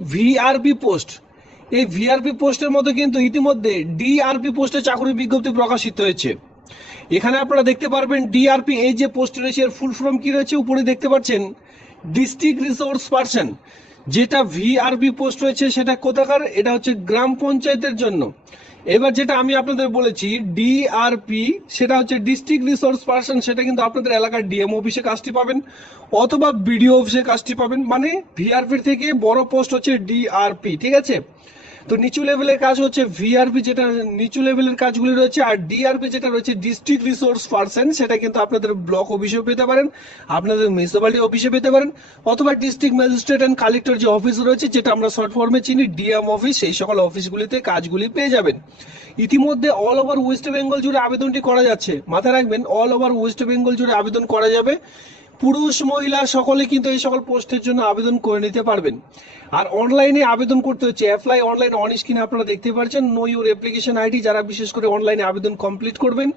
VRP post, এই VRP পোস্টের মধ্যে কিন্তু ইতিমধ্যে ডিআরপি পোস্টে চাকরির বিজ্ঞপ্তি প্রকাশিত হয়েছে। এখানে আপনারা দেখতে পারবেন ডিআরপি এই যে পোস্ট রয়েছে এর ফুল ফর্ম কি রয়েছে, উপরে দেখতে পাচ্ছেন ডিস্ট্রিক্ট রিসোর্স পার্সন। যেটা ভিআরপি পোস্ট রয়েছে সেটা কোথাকার, এটা হচ্ছে গ্রাম পঞ্চায়েতের জন্য। এবার যেটা আমি আপনাদের বলেছি ডিআরপি, সেটা হচ্ছে ডিস্ট্রিক্ট রিসোর্স পার্সন, সেটা কিন্তু আপনাদের এলাকার ডিএম অফিসে কাজটি পাবেন অথবা বিডিও অফিসে কাজটি পাবেন। মানে ভিআরপির থেকে বড় পোস্ট হচ্ছে ডিআরপি, ঠিক আছে। তো নিচু লেভেলের কাজ হচ্ছে ভিআরপি, যেটা নিচু লেভেলের কাজগুলি রয়েছে, আর ডিআরপি যেটা রয়েছে ডিস্ট্রিক্ট রিসোর্স পার্সন, সেটা কিন্তু আপনাদের ব্লক অফিসেও পেতে পারেন, আপনাদের মিউনিসিপ্যালিটি অফিসে পেতে পারেন, অথবা ডিস্ট্রিক্ট ম্যাজিস্ট্রেট এন্ড কালেক্টর যে অফিস রয়েছে, যেটা আমরা শর্ট ফর্মে চিনি ডিএম অফিস, সেই সকল অফিসগুলিতে কাজগুলি পেয়ে যাবেন। ইতিমধ্যে অল ওভার ওয়েস্ট বেঙ্গল জুড়ে আবেদনটি করা যাচ্ছে। মাথায় রাখবেন, অল ওভার ওয়েস্ট বেঙ্গল জুড়ে আবেদন করা যাবে। পুরুষ মহিলা সকলে কিন্তু এই সকল পোস্টের জন্য আবেদন করে নিতে পারবেন। আর অনলাইনে আবেদন করতে হচ্ছে অ্যাপ্লাই অনলাইন, অন স্ক্রিনে আপনারা দেখতে পাচ্ছেন নো ইউর অ্যাপ্লিকেশন আইডি, যারা বিশেষ করে অনলাইনে আবেদন কমপ্লিট করবেন।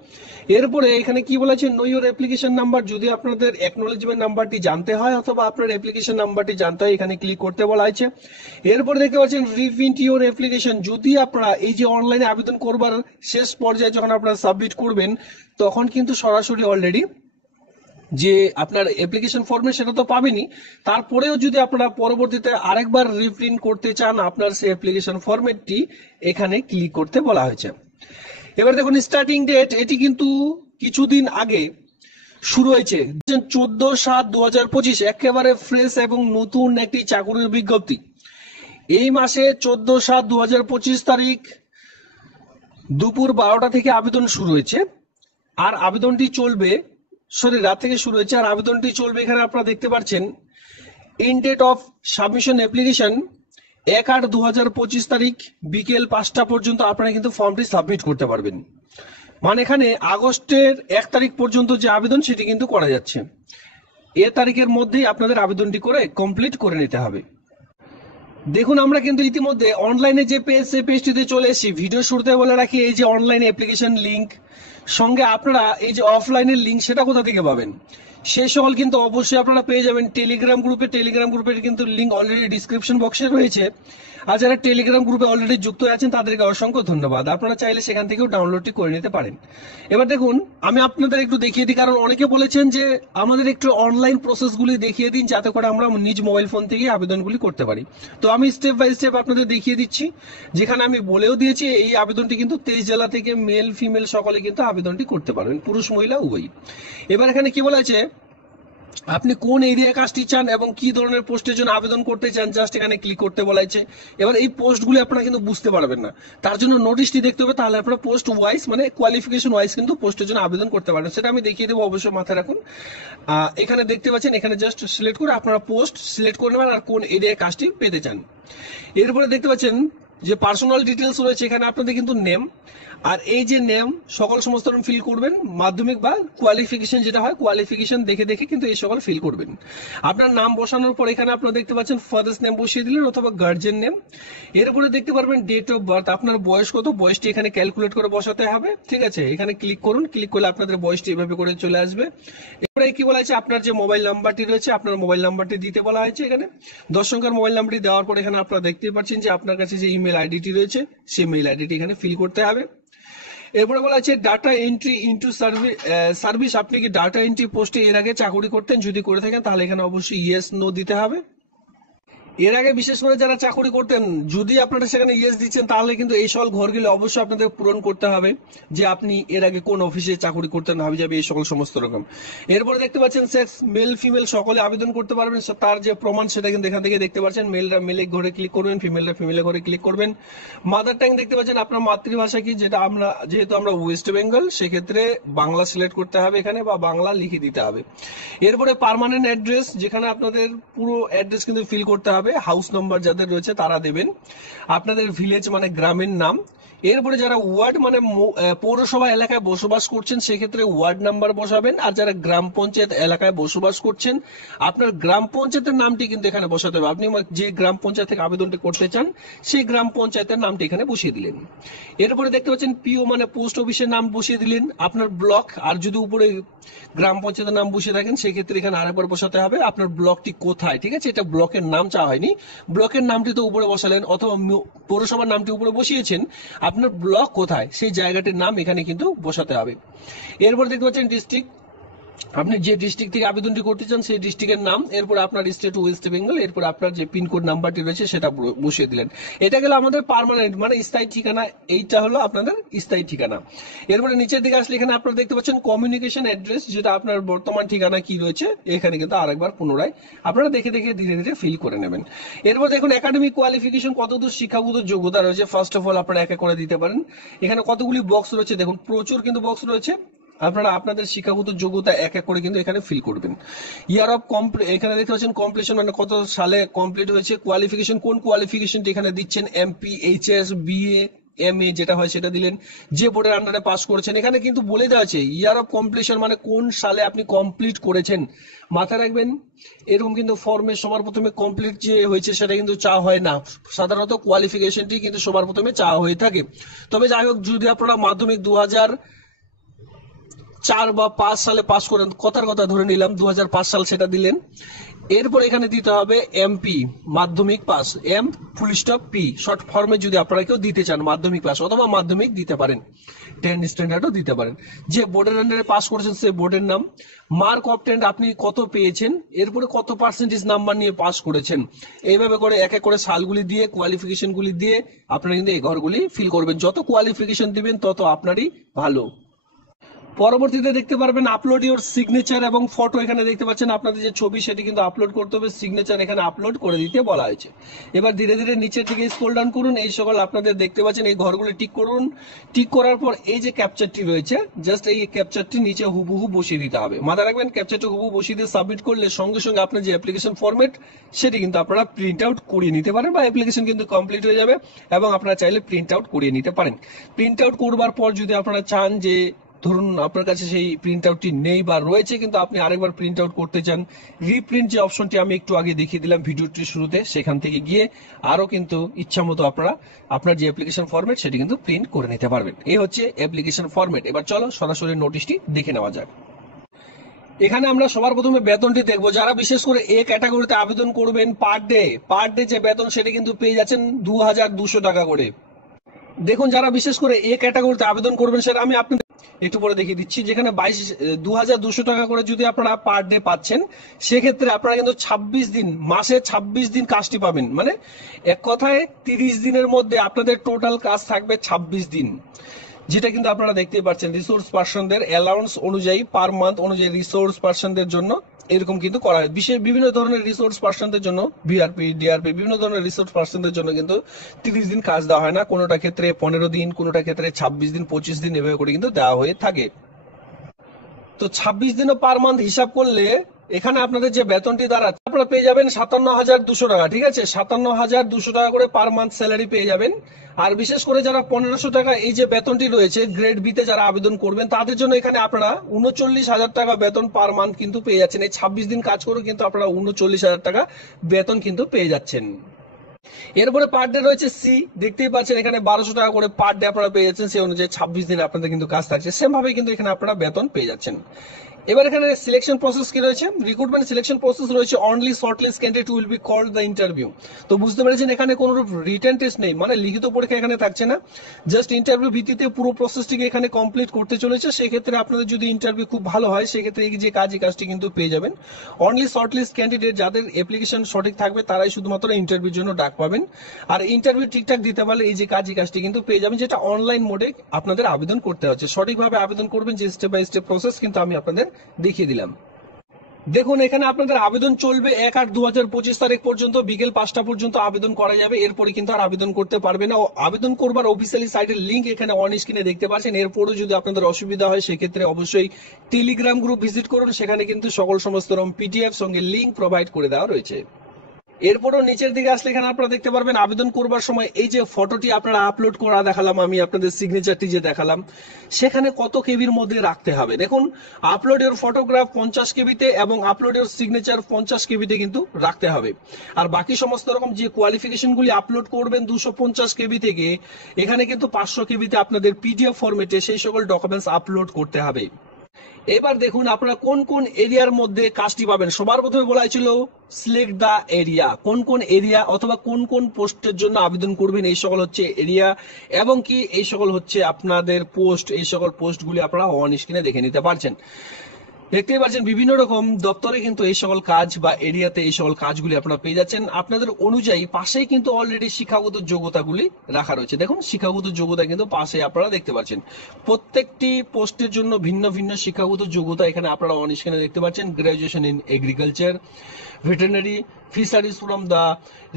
এরপরে এখানে কি বলেছে, নো ইউর অ্যাপ্লিকেশন নাম্বার, যদি আপনাদের অ্যাকনোলেজমেন্ট নাম্বারটি জানতে হয় অথবা আপনার অ্যাপ্লিকেশন নাম্বারটি জানতে হয়, এখানে ক্লিক করতে বলা হয়েছে। এরপরে দেখতে পাচ্ছেন রিপ্রিন্ট ইউর অ্যাপ্লিকেশন, যদি আপনারা এই যে অনলাইনে আবেদন করবার শেষ পর্যায়ে যখন আপনারা সাবমিট করবেন, তখন কিন্তু সরাসরি অলরেডি যে আপনার অ্যাপ্লিকেশন ফর্মে সেটা তো পাবেনই, তারপরেও যদি আপনারা পরবর্তীতে আরেকবার রিপ্রিন্ট করতে চান আপনার সেই অ্যাপ্লিকেশন ফরম্যাটটি, এখানে ক্লিক করতে বলা হয়েছে। এবার দেখুন স্টার্টিং ডেট, এটি কিন্তু কিছুদিন আগে শুরু হয়েছে 14/7/2025, একেবারে ফ্রেশ এবং নতুন একটি চাকরির বিজ্ঞপ্তি। এই মাসে 14/7/2025 তারিখ দুপুর 12টা থেকে আবেদন শুরু হয়েছে, আর আবেদনটি চলবে রাত থেকে শুরু হয়েছে, আর আবেদনটি চলবে, এখানে আপনারা দেখতে পাচ্ছেন in date of submission application 1/8/2025 তারিখ বিকেল 5টা পর্যন্ত আপনারা কিন্তু ফর্মটি সাবমিট করতে পারবেন। মানে এখানে আগস্টের 1 তারিখ পর্যন্ত যে আবেদন সেটি কিন্তু করা যাচ্ছে। এ তারিখের মধ্যেই আপনাদের আবেদনটি করে কমপ্লিট করে নিতে হবে। দেখুন আমরা কিন্তু ইতিমধ্যে অনলাইনে যে পেজ, সেই পেজটিতে চলে এসেছি। ভিডিও শুরুতে বলে রাখি, এই যে অনলাইন অ্যাপ্লিকেশন লিংক, সঙ্গে আপনারা এই যে অফলাইনের লিংক সেটা কোথা থেকে পাবেন, সেই সকল কিন্তু অবশ্যই আপনারা পেয়ে যাবেন টেলিগ্রাম গ্রুপে। টেলিগ্রাম গ্রুপের কিন্তু লিংক অলরেডি ডিসক্রিপশন বক্সে রয়েছে, আর যারা টেলিগ্রাম গ্রুপে অলরেডি যুক্ত আছেন তাদেরকে অসংখ্য ধন্যবাদ। আপনারা চাইলে সেখান থেকেও ডাউনলোডটি করে নিতে পারেন। এবার দেখুন আমি আপনাদের একটু দেখিয়ে দিই, কারণ অনেকে বলেছেন যে আমাদের একটু অনলাইন প্রসেসগুলি দেখিয়ে দিন, যাতে করে আমরা নিজ মোবাইল ফোন থেকে আবেদনগুলি করতে পারি। তো আমি স্টেপ বাই স্টেপ আপনাদের দেখিয়ে দিচ্ছি, যেখানে আমি বলেও দিয়েছি এই আবেদনটি কিন্তু 23 জেলা থেকে মেল ফিমেল সকলে কিন্তু আবেদনটি করতে পারবেন, পুরুষ মহিলা উভয়ই। এবার এখানে কি বলা আছে, আপনি কোন এরিয়া কাজটি চান এবং কি ধরনের পোস্টের জন্য আবেদন করতে চান, জাস্ট এখানে ক্লিক করতে বলা হয়েছে। এবার এই পোস্টগুলি আপনারা কিন্তু বুঝতে পারবেন না, তার জন্য নোটিশটি দেখতে হবে, তাহলে আপনারা পোস্ট ওয়াইজ মানে কোয়ালিফিকেশন ওয়াইজ কিন্তু পোস্টের জন্য আবেদন করতে পারবেন। সেটা আমি দেখিয়ে দেবো, অবশ্যই মাথায় রাখুন। এখানে দেখতে পাচ্ছেন, এখানে জাস্ট সিলেক্ট করে আপনারা পোস্ট সিলেক্ট করে নেবেন আর কোন এরিয়ায় কাজটি পেতে চান। এরপরে দেখতে পাচ্ছেন যে পার্সোনাল ডিটেলস রয়েছে, এখানে আপনাদের কিন্তু নেম, আর এই যে নেম সকল সমস্ত ফিল করবেন, মাধ্যমিক বা কোয়ালিফিকেশন যেটা হয় কোয়ালিফিকেশন দেখে দেখে কিন্তু এই সকল ফিল করবেন। আপনার নাম বসানোর পর এখানে আপনারা দেখতে পাচ্ছেন ফাদার্স নেম বসিয়ে দিলেন অথবা গার্জেন নেম। এরপরে দেখতে পারবেন ডেট অফ বার্থ, আপনার বয়স কত, বয়সটি এখানে ক্যালকুলেট করে বসাতে হবে, ঠিক আছে। এখানে ক্লিক করুন, ক্লিক করলে আপনাদের বয়সটি এভাবে করে চলে আসবে। এরপরে কি বলা হয়েছে, আপনার যে মোবাইল নাম্বারটি রয়েছে আপনার মোবাইল নাম্বারটি দিতে বলা হয়েছে। এখানে 10 সংখ্যার মোবাইল নাম্বারটি দেওয়ার পর এখানে আপনারা দেখতে পাচ্ছেন যে আপনার কাছে যে ইমেল আইডিটি রয়েছে সেই মেইল আইডিটি এখানে ফিল করতে হবে। এরপরে বলা আছে ডাটা এন্ট্রি ইনটু সার্ভিস, আপনি কি ডাটা এন্ট্রি পোস্টে এর আগে চাকরি করতেন, যদি করে থাকেন তাহলে এখানে অবশ্যই ইয়েস নো দিতে হবে। এর আগে বিশেষ করে যারা চাকরি করতেন, যদি আপনারা সেখানে ইয়েস দিচ্ছেন তাহলে কিন্তু এই সকল ঘরগুলো অবশ্যই আপনাদের পূরণ করতে হবে, যে আপনি এর আগে কোন অফিসে চাকরি করতেন হবে যাবে এই সকল সমস্ত রকম। এরপরে দেখতে পাচ্ছেন সেক্স, মেল ফিমেল সকলে আবেদন করতে পারবেন, তার যে প্রমাণ সেটা কিন্তু এখান থেকে দেখতে পাচ্ছেন। মেলরা মেলে ঘরে ক্লিক করবেন, ফিমেলরা ফিমেলে ঘরে ক্লিক করবেন। মাদার টাং দেখতে পাচ্ছেন আপনার মাতৃভাষা কি, যেটা আমরা যেহেতু আমরা ওয়েস্ট বেঙ্গল সেক্ষেত্রে বাংলা সিলেক্ট করতে হবে এখানে, বা বাংলা লিখে দিতে হবে। এরপরে পার্মানেন্ট অ্যাড্রেস, যেখানে আপনাদের পুরো অ্যাড্রেস কিন্তু ফিল করতে হবে, হাউস নম্বর যাদের রয়েছে তারা দেবেন, আপনাদের ভিলেজ মানে গ্রামের নাম, এরপরে যারা ওয়ার্ড মানে পৌরসভা এলাকায় বসবাস করছেন সেক্ষেত্রে ওয়ার্ড নাম্বার বসাবেন, আর যারা গ্রাম পঞ্চায়েত এলাকায় বসবাস করছেন আপনার গ্রাম পঞ্চায়েতের নামটি কিন্তু এখানে বসাতে হবে। আপনি যে গ্রাম পঞ্চায়েত থেকে আবেদনটি করতে চান সেই গ্রাম পঞ্চায়েতের নামটি এখানে বসিয়ে দিলেন। এরপরে দেখতে পাচ্ছেন পিও মানে পোস্ট অফিসের নাম বসিয়ে দিলেন, আপনার ব্লক, আর যদি উপরে গ্রাম পঞ্চায়েতের নাম বসিয়ে থাকেন সেক্ষেত্রে এখানে আরেকবার বসাতে হবে আপনার ব্লকটি কোথায়। ঠিক আছে, এটা ব্লকের নাম চাওয়া হয়নি, ব্লকের নামটি তো উপরে বসালেন, অথবা পৌরসভার নামটি উপরে বসিয়েছেন, আপনার ব্লক কোথায় সেই জায়গাটির নাম এখানে কিন্তু বসাতে হবে। এরপর দেখতে পাচ্ছেন ডিস্ট্রিক্ট, আপনি যে ডিস্ট্রিক্ট থেকে আবেদনটি করতে চান সেই ডিস্ট্রিক্টের নাম, এরপর আপনার স্টেট ওয়েস্ট বেঙ্গল, এরপর আপনার যে পিনকোড নাম্বারটি রয়েছে সেটা বসিয়ে দিলেন। এটা গেল আমাদের পার্মানেন্ট মানে স্থায়ী ঠিকানা, এইটা হলো আপনাদের স্থায়ী ঠিকানা। এরপরে নিচের দিকে আসলে এখানে আপনারা দেখতে পাচ্ছেন কমিউনিকেশন অ্যাড্রেস, যেটা আপনার বর্তমান ঠিকানা কি রয়েছে এখানে কিন্তু আরেকবার পুনরায় আপনারা দেখে দেখে ধীরে ধীরে ফিল করে নেবেন। এরপর দেখুন একাডেমিক কোয়ালিফিকেশন, কতদূর শিক্ষাগত যোগ্যতা রয়েছে ফার্স্ট অফ অল আপনারা একে করে দিতে পারেন। এখানে কতগুলি বক্স রয়েছে দেখুন, প্রচুর কিন্তু বক্স রয়েছে, আপনারা আপনাদের শিক্ষাগত যোগ্যতা এক এক করে কিন্তু এখানে ফিল করবেন। ইয়ার অফ এখানে দেখতে পাচ্ছেন কমপ্লিশন মানে কত সালে কমপ্লিট হয়েছে, কোয়ালিফিকেশন কোন কোয়ালিফিকেশনটি এখানে দিচ্ছেন, এমপি, এইচএস, বিএ, এমএ যেটা হয় সেটা দিলেন, যে বোর্ডের আন্ডারে পাস করেছেন। এখানে কিন্তু বলে দেওয়া আছে ইয়ার অফ কমপ্লিশন মানে কোন সালে আপনি কমপ্লিট করেছেন, মাথায় রাখবেন। এরকম কিন্তু ফর্মে সবার প্রথমে কমপ্লিট যে হয়েছে সেটা কিন্তু চাওয়া হয় না, সাধারণত কোয়ালিফিকেশনটি কিন্তু সবার প্রথমে চাওয়া হয়ে থাকে। তবে যাই হোক, যদি আপনারা মাধ্যমিক 2004 বা 5 সালে পাস করেন, কথার কথা ধরে নিলাম 2005 সাল সেটা দিলেন। এরপর এখানে দিতে হবে এমপি মাধ্যমিক pass, M full stop P short ফর্মে যদি আপনারা কেউ দিতে চান মাধ্যমিক পাস, অথবা মাধ্যমিক দিতে পারেন, 10 স্ট্যান্ডার্ডও দিতে পারেন। যে বোর্ডের আন্ডারে পাস করেছেন সেই বোর্ডের নাম, মার্ক অফ 10 আপনি কত পেয়েছেন, এরপরে কত পার্সেন্টেজ নাম্বার নিয়ে পাস করেছেন, এইভাবে করে এক এক করে সালগুলি দিয়ে কোয়ালিফিকেশন গুলি দিয়ে আপনারা কিন্তু এই ঘরগুলি ফিল করবেন। যত কোয়ালিফিকেশন দিবেন তত আপনারই ভালো। পরবর্তীতে দেখতে পারবেন আপলোড ইউর সিগনেচার এবং ফটো, এখানে দেখতে পাচ্ছেন আপনাদের যে ছবি সেটি কিন্তু আপলোড করতে হবে, সিগনেচার এখানে আপলোড করে দিতে বলা হয়েছে। এবার ধীরে ধীরে নিচের দিকে স্ক্রল ডাউন করুন, এই সকল আপনাদের দেখতে পাচ্ছেন এই ঘরগুলো টিক করুন। টিক করার পর এই যে ক্যাপচারটি রয়েছে জাস্ট এই ক্যাপচারটি নিচে হুবহু বসিয়ে দিতে হবে। মাথায় রাখবেন ক্যাপচারটি হুবহু বসিয়ে দিয়ে সাবমিট করলে সঙ্গে সঙ্গে আপনার যে অ্যাপ্লিকেশন ফরম্যাট সেটি কিন্তু আপনারা প্রিন্ট আউট করিয়ে নিতে পারেন, বা অ্যাপ্লিকেশন কিন্তু কমপ্লিট হয়ে যাবে এবং আপনারা চাইলে প্রিন্ট আউট করিয়ে নিতে পারেন। প্রিন্ট আউট করবার পর যদি আপনারা চান যে ধরুন আপনার কাছে সেই প্রিন্ট আউটটি নেই বা রয়েছে কিন্তু আপনি আরেকবার প্রিন্ট আউট করতে চান, রিপ্রিন্ট যে অপশনটি আমি একটু আগে দেখিয়ে দিলাম ভিডিওটির শুরুতে, সেখান থেকে গিয়ে আরো কিন্তু ইচ্ছা মতো আপনারা আপনার যে অ্যাপ্লিকেশন ফরম্যাট সেটি কিন্তু প্রিন্ট করে নিতে পারবেন। এই হচ্ছে অ্যাপ্লিকেশন ফরম্যাট। এবার চলো সরাসরি নোটিশটি দেখে নেওয়া যাক। এখানে আমরা সবার প্রথমে বেতনটি দেখবো। যারা বিশেষ করে এ ক্যাটাগরিতে আবেদন করবেন পার ডে যে বেতন সেটি কিন্তু পেয়ে যাচ্ছেন 2200 টাকা করে। দেখুন যারা বিশেষ করে এ ক্যাটাগরিতে আবেদন করবেন সেটা আমি আপনাদের একটু পরে দেখিয়ে দিচ্ছি। যেখানে 2200 টাকা করে যদি আপনারা পার ডে পাচ্ছেন সেক্ষেত্রে আপনারা কিন্তু 26 দিন, মাসে 26 দিন কাজটি পাবেন, মানে এক কথায় 30 দিনের মধ্যে আপনাদের টোটাল কাজ থাকবে 26 দিন, যেটা কিন্তু আপনারা দেখতেই পাচ্ছেন রিসোর্স পার্সনদের অ্যালাউন্স অনুযায়ী পার মান্থ অনুযায়ী রিসোর্স পার্সনদের জন্য এরকম কিন্তু করা হয়। বিশেষ বিভিন্ন ধরনের রিসোর্স পার্সনদের জন্য ভিআরপি, ডিআরপি বিভিন্ন ধরনের রিসোর্স পার্সনদের জন্য কিন্তু 30 দিন কাজ দেওয়া হয় না, কোনোটা ক্ষেত্রে 15 দিন, কোনোটা ক্ষেত্রে 26 দিন, 25 দিন এভাবে করে কিন্তু দেওয়া হয়ে থাকে। তো 26 দিনও পার মান্থ হিসাব করলে এখানে আপনাদের যে বেতনটি দাঁড়াচ্ছে আপনারা পেয়ে যাবেন 57,200 টাকা। ঠিক আছে, 57,200 টাকা করে পার মান্থ স্যালারি পেয়ে যাবেন। আর বিশেষ করে যারা 1500 টাকা এই যে বেতনটি রয়েছে গ্রেড বি তে যারা আবেদন করবেন তাদের জন্য এখানে আপনারা 39,000 টাকা বেতন পার মান্থ কিন্তু পেয়ে যাচ্ছেন। এই 26 দিন কাজ করে কিন্তু আপনারা 39,000 টাকা বেতন কিন্তু পেয়ে যাচ্ছেন। এরপরে পার ডে রয়েছে সি, দেখতেই পাচ্ছেন এখানে 1200 টাকা করে পার ডে আপনারা পেয়ে যাচ্ছেন। সেই অনুযায়ী 26 দিন আপনাদের কিন্তু কাজ থাকছে, সেম ভাবে কিন্তু এখানে আপনারা বেতন পেয়ে যাচ্ছেন। এবার এখানে সিলেকশন প্রসেস কি রয়েছে, রিক্রুটমেন্ট সিলেকশন প্রসেস রয়েছে only shortlist candidate will be called the interview. তো বুঝতে পেরেছেন এখানে কোনো রিটেন টেস্ট নেই, মানে লিখিত পরীক্ষা এখানে থাকছে না, জাস্ট ইন্টারভিউ ভিত্তিতে পুরো প্রসেসটিকে এখানে কমপ্লিট করতে চলেছে। সেক্ষেত্রে আপনাদের যদি ইন্টারভিউ খুব ভালো হয় সেক্ষেত্রে এই যে কাজটি কিন্তু পেয়ে যাবেন। অনলি শর্টলিস্ট ক্যান্ডিডেট যাদের অ্যাপ্লিকেশন সঠিক থাকবে তারাই শুধুমাত্র ইন্টারভিউর জন্য ডাক পাবেন। আর ইন্টারভিউ ঠিকঠাক দিতে পারলে এই যে কাজটি কিন্তু পেয়ে যাবেন, যেটা অনলাইন মোডে আপনাদের আবেদন করতে হচ্ছে। সঠিকভাবে আবেদন করবেন, যে স্টেপ বাই স্টেপ প্রসেস কিন্তু আমি আপনাদের দেখিয়ে দিলাম। দেখুন এখানে আপনাদের আবেদন চলবে 1/8/2025 তারিখ পর্যন্ত, বিকেল 5টা পর্যন্ত আবেদন করা যাবে। এরপরে কিন্তু আর আবেদন করতে পারবে না। আবেদন করবার অফিসিয়ালি সাইটের লিঙ্ক এখানে অন স্ক্রিনে দেখতে পাচ্ছেন। এরপরও যদি আপনাদের অসুবিধা হয় সেক্ষেত্রে অবশ্যই টেলিগ্রাম গ্রুপ ভিজিট করুন, সেখানে কিন্তু সমস্ত রকম পিডিএফ সঙ্গে লিঙ্ক প্রোভাইড করে দেওয়া রয়েছে। এরপরও নিচের দিকে আসলে এখানে আপনারা দেখতে পারবেন আবেদন করবার সময় এই যে ফটোটি আপনারা আপলোড করা দেখালাম, আমি আপনাদের সিগনেচারটি যে দেখালাম, সেখানে কত কেবির মধ্যে রাখতে হবে। দেখুন, আপলোড ইওর ফটোগ্রাফ 50 কেবিতে এবং আপলোড ইওর সিগনেচার 50 কেবিতে কিন্তু রাখতে হবে। আর বাকি সমস্ত রকম যে কোয়ালিফিকেশনগুলি আপলোড করবেন 250 কেবি থেকে, এখানে কিন্তু 500 কেবিতে আপনাদের পিডিএফ ফরম্যাটে সেই সকল ডকুমেন্টস আপলোড করতে হবে। এবার দেখুন আপনারা কোন কোন এরিয়ার মধ্যে কাজটি পাবেন। সবার প্রথমে বলা হয়েছিল সিলেক্ট দা এরিয়া, কোন কোন এরিয়া অথবা কোন কোন পোস্টের জন্য আবেদন করবেন, এই সকল হচ্ছে এরিয়া এবং কি এই সকল হচ্ছে আপনাদের পোস্ট। এই সকল পোস্টগুলি আপনারা অন স্ক্রিনে দেখে নিতে পারছেন। দেখতেই পাচ্ছেন বিভিন্ন রকম দপ্তরে কিন্তু এই সকল কাজ বা এরিয়াতে এই সকল কাজগুলি আপনারা পেয়ে যাচ্ছেন। আপনাদের অনুযায়ী পাশেই কিন্তু অলরেডি শিক্ষাগত যোগ্যতাগুলি রাখা রয়েছে। দেখুন, শিক্ষাগত যোগ্যতা কিন্তু পাশে আপনারা দেখতে পাচ্ছেন। প্রত্যেকটি পোস্টের জন্য ভিন্ন ভিন্ন শিক্ষাগত যোগ্যতা এখানে আপনারা অন স্ক্রিনে দেখতে পাচ্ছেন। Graduation in agriculture, veterinary, fisheries from the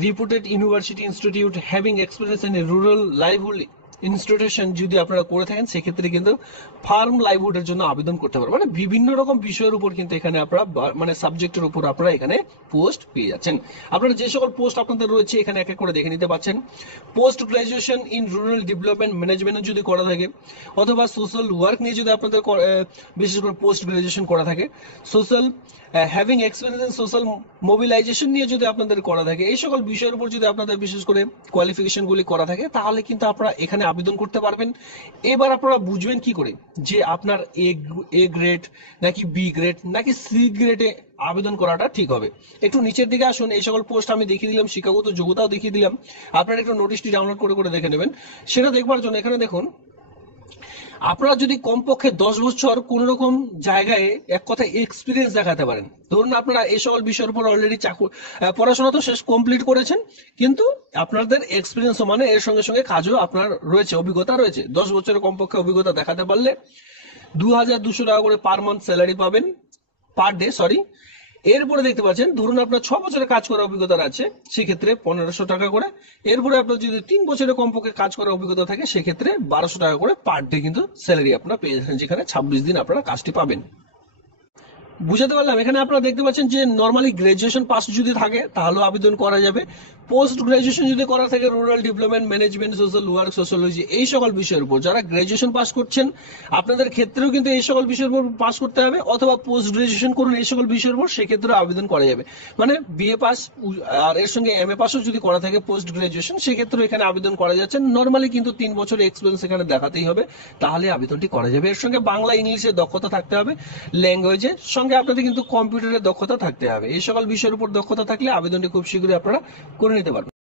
reputed university institute, having experience in rural livelihood institution যদি আপনারা করে থাকেন, সেক্ষেত্রে কিন্তু ফার্ম লাইভহুডের জন্য আবেদন করতে পারবেন। মানে বিভিন্ন রকম বিষয়ের উপর কিন্তু এখানে আপনারা মানে সাবজেক্টের উপর আপনারা এখানে পোস্ট পেয়ে যাচ্ছেন। আপনারা যে সকল পোস্ট আপনাদের রয়েছে এখানে এক এক করে দেখে নিতে পাচ্ছেন। Post graduation in rural development management যদি করা থাকে, অথবা সোশ্যাল ওয়ার্ক নিয়ে যদি আপনাদের বিশেষ করে পোস্ট গ্রাজুয়েশন করা থাকে, social having experience in social mobilisation নিয়ে যদি আপনাদের করা থাকে, এই সকল বিষয়ের উপর যদি আপনাদের বিশেষ করে কোয়ালিফিকেশনগুলি করা থাকে, তাহলে কিন্তু আপনারা এখানে আবেদন করতে পারবেন। এবার আপনারা বুঝবেন কি করে যে আপনার এ গ্রেড নাকি বি গ্রেড নাকি সি গ্রেডে আবেদন করাটা ঠিক হবে। একটু নিচের দিকে আসুন, এই সকল পোস্ট আমি দেখিয়ে দিলাম, শিক্ষাগত যোগ্যতাও দেখিয়ে দিলাম। আপনারা একটু নোটিশটি ডাউনলোড করে করে দেখে নেবেন। সেটা দেখবার জন্য এখানে দেখুন, আপনারা যদি কমপক্ষে 10 বছর কোন রকম জায়গায় এক কথায় এক্সপিরিয়েন্স দেখাতে পারেন। ধরুন আপনারা এই সকল বিষয়ের উপর অলরেডি পড়াশোনা তো শেষ কমপ্লিট করেছেন, কিন্তু আপনাদের এক্সপিরিয়েন্স মানে এর সঙ্গে সঙ্গে কাজও আপনার রয়েছে, অভিজ্ঞতা রয়েছে। 10 বছরের কমপক্ষে অভিজ্ঞতা দেখাতে পারলে 2200 টাকা করে পার মান্থ স্যালারি পাবেন, পার ডে সরি। এরপরে দেখতে পাচ্ছেন, ধরুন আপনার 6 বছরের কাজ করার অভিজ্ঞতা আছে, সেক্ষেত্রে 1500 টাকা করে। এরপরে আপনার যদি 3 বছরের কমপক্ষে কাজ করার অভিজ্ঞতা থাকে, সেক্ষেত্রে 1200 টাকা করে পার ডে কিন্তু স্যালারি আপনারা পেয়ে যাচ্ছেন, যেখানে 26 দিন আপনারা কাজটি পাবেন। বুঝাতে পারলাম? এখানে আপনারা দেখতে পাচ্ছেন যে নর্মালি গ্রাজুয়েশন পাস যদি থাকে তাহলেও আবেদন করা যাবে। পোস্ট গ্রাজুয়েশন যদি করা থাকে rural development management, social work, sociology, এই সকল বিষয়ের উপর যারা গ্রাজুয়েশন পাস করছেন, আপনাদের ক্ষেত্রেও কিন্তু এই সকল বিষয়ের উপর পাস করতে হবে, অথবা পোস্ট গ্রাজুয়েশন করুন এই সকল বিষয়ের উপর, সেক্ষেত্রে আবেদন করা যাবে। মানে বিএ পাস আর এর সঙ্গে এমএ পাসও যদি করা থাকে পোস্ট গ্রাজুয়েশন, সেক্ষেত্রে এখানে আবেদন করা যাচ্ছে। নর্মালি কিন্তু 3 বছরের এক্সপিরিয়েন্স এখানে দেখাতেই হবে, তাহলে আবেদনটি করা যাবে। এর সঙ্গে বাংলা ইংলিশের দক্ষতা থাকতে হবে, ল্যাঙ্গুয়েজের সঙ্গে আপনাদের কিন্তু কম্পিউটারের দক্ষতা থাকতে হবে। এই সকল বিষয়ের উপর দক্ষতা থাকলে আবেদনটি খুব শীঘ্রই আপনারা করে নিতে পারবেন।